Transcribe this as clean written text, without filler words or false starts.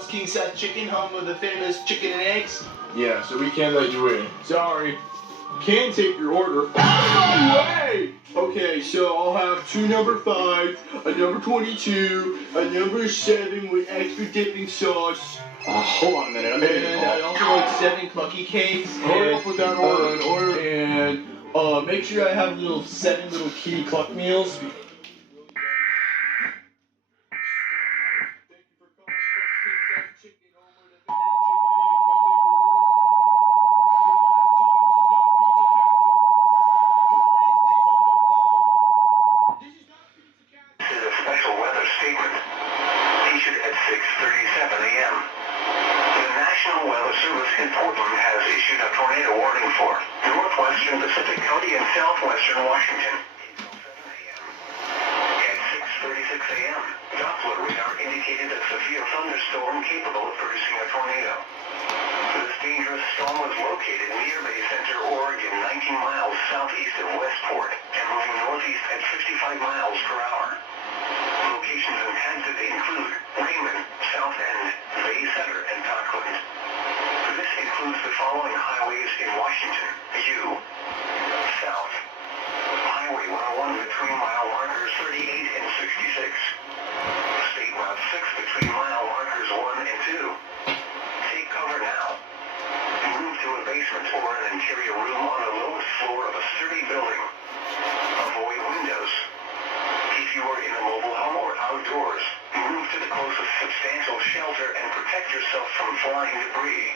Bob's King Size Chicken, home of the famous chicken and eggs. Yeah, so we can't let you in. Sorry. Can take your order. Out of my way! Okay, so I'll have 2 number 5s, a number 22, a number 7 with extra dipping sauce. Hold on a minute, I'm getting And I'd also like 7 clucky cakes. Hurry up with that order. And make sure I have 7 little kitty cluck meals. Special weather statement issued at 6:37 a.m. The National Weather Service in Portland has issued a tornado warning for northwestern Pacific County and southwestern Washington until 7 a.m. At 6:36 a.m., Doppler radar indicated a severe thunderstorm capable of producing a tornado. This dangerous storm was located near Bay Center, Oregon, 19 miles southeast of Westport, and moving northeast at 55 miles per hour. Locations intended include Raymond, South End, Bay Center, and Parkland. This includes the following highways in Washington: U, South, Highway 101 between mile markers 38 and 66, State Route 6 between mile markers 1 and 2. Take cover now. Move to a basement or an interior room on the lowest floor of a sturdy building. Avoid windows. If you are in a mobile home or outdoors, move to the closest substantial shelter and protect yourself from flying debris.